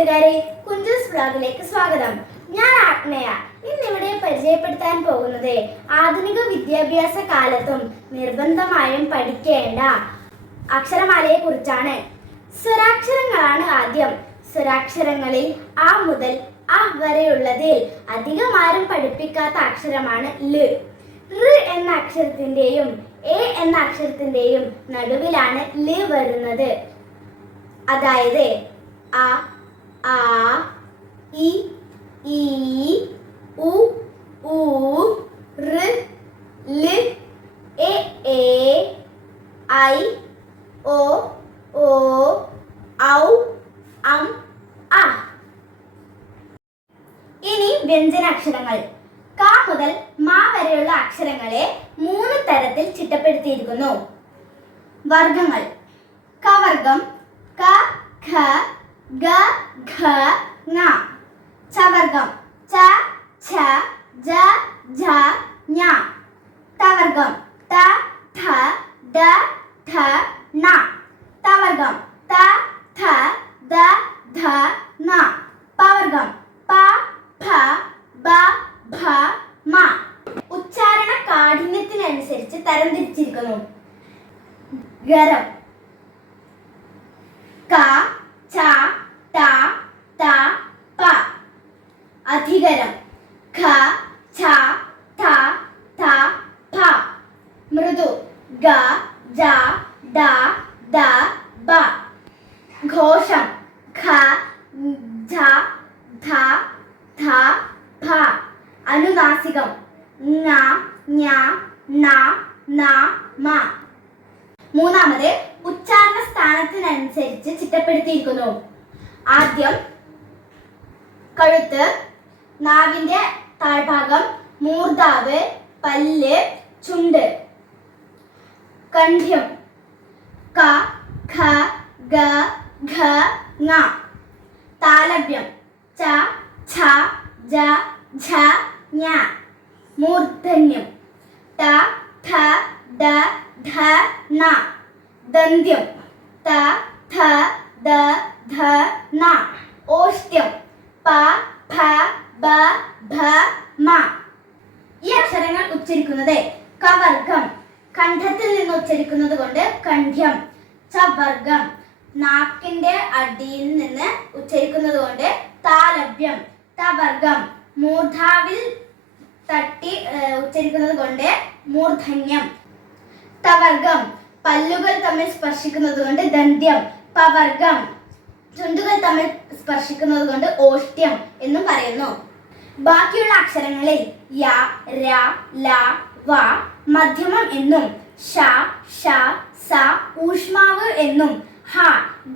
കൂട്ടുകാരെ കുഞ്ചസ് ബ്ലോഗിലേക്ക് സ്വാഗതം. ഞാൻ ആഗ്നയ. ഇന്നിവിടെ പരിചയപ്പെടുത്താൻ പോകുന്നത് ആധുനിക വിദ്യാഭ്യാസ കാലത്തും നിർബന്ധമായും പഠിക്കേണ്ട അക്ഷരമാലയെ കുറിച്ചാണ് സ്വരാക്ഷരങ്ങളാണ് ആദ്യം. സ്വരാക്ഷരങ്ങളിൽ ആ മുതൽ ആ വരെയുള്ളതിൽ അധികമാരും പഠിപ്പിക്കാത്ത അക്ഷരമാണ് ൽ ഋ എന്ന അക്ഷരത്തിന്റെയും എ എന്ന അക്ഷരത്തിന്റെയും നടുവിലാണ് ൽ വരുന്നത്. അതായത് അ ആ ഇ ഈ ഉ ഊ ഋ ല എ എ ഐ ഓ ഓ ഔ അം അ. ഇനി വ്യഞ്ജനാക്ഷരങ്ങൾ. ക മുതൽ മാ വരെയുള്ള അക്ഷരങ്ങളെ മൂന്ന് തരത്തിൽ ചിട്ടപ്പെടുത്തിയിരിക്കുന്നു. വർഗങ്ങൾ കവർഗം ക ഖ ഗ ഘ ങ. ചവർഗം. ച ഛ ജ ജ ഞ. തവർഗം. ത ഥ ദ ധ ന തവർഗം. ത ഥ ദ ധ ന പവർഗം. പ ഫ ബ ഭ മ. ഉച്ചാരണ കാഠിന്യത്തിനനുസരിച്ച് തരംതിരിച്ചിരിക്കുന്നു. ഗരം ക ച ട ത പ അധികരം. ഖ ഛ ഥ ഥ ഫ മൃദു. ഗ ജ ഡ ദ ബ ഘോഷം. ഖ ഝ ധ ധ ഫ അനുനാസികം. ങ ഞ ന ന മ. മൂന്നാമത് ഉച്ചാരണ സ്ഥാനത്തിനനുസരിച്ച് ചിട്ടപ്പെടുത്തിയിരിക്കുന്നു. ആദ്യം കഴുത്ത് നാവിന്റെ താഴ്ഭാഗം മൂർധാവ് പല്ല് ചുണ്ട്. കണ്ഠ്യം ക ഖ ഗ ഘ ങ. താലവ്യം. ച ഛ ജ ഝ ഞ. മൂർധന്യം. ത ഠ ഡ ധ ന. ദന്ത്യം. ത ഥ ദ ധ ന. ഓഷ്ട്യം പ ഫ ബ ഭ മ. ഈ അക്ഷരങ്ങൾ ഉച്ചരിക്കുന്നത് കവർഗം. കണ്ഠത്തിൽ നിന്ന് ഉച്ചരിക്കുന്നത് കൊണ്ട് കണ്ഠ്യം. ചവർഗം. നാക്കിന്റെ അടിയിൽ നിന്ന് ഉച്ചരിക്കുന്നത് കൊണ്ട് താലഭ്യം തവർഗം. മൂർധാവിൽ തട്ടി ഉച്ചരിക്കുന്നത് കൊണ്ട് മൂർധന്യം. തവർഗം. പല്ലുകൾ തമ്മിൽ സ്പർശിക്കുന്നത് കൊണ്ട് ദന്ത്യം. പവർഗം. ചുണ്ടുകൾ തമ്മിൽ സ്പർശിക്കുന്നത് കൊണ്ട് ഓഷ്ട്യം എന്നും പറയുന്നു. ബാക്കിയുള്ള അക്ഷരങ്ങളിൽ യ ര ല വ മധ്യമം എന്നും ഷ ഷ സ ഊഷ്മാവ് എന്നും ഹ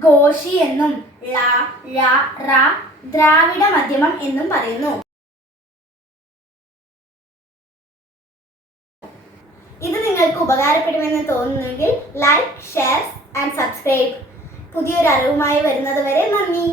ഘോഷി എന്നും ള ഴ റ ദ്രാവിഡ മധ്യമം എന്നും പറയുന്നു. ഇത് നിങ്ങൾക്ക് ഉപകാരപ്പെടുമെന്ന് തോന്നുന്നെങ്കിൽ ലൈക്ക് ഷെയർ ആൻഡ് സബ്സ്ക്രൈബ് പുതിയൊരു അറിവുമായി വരുന്നത് വരെ നന്ദി.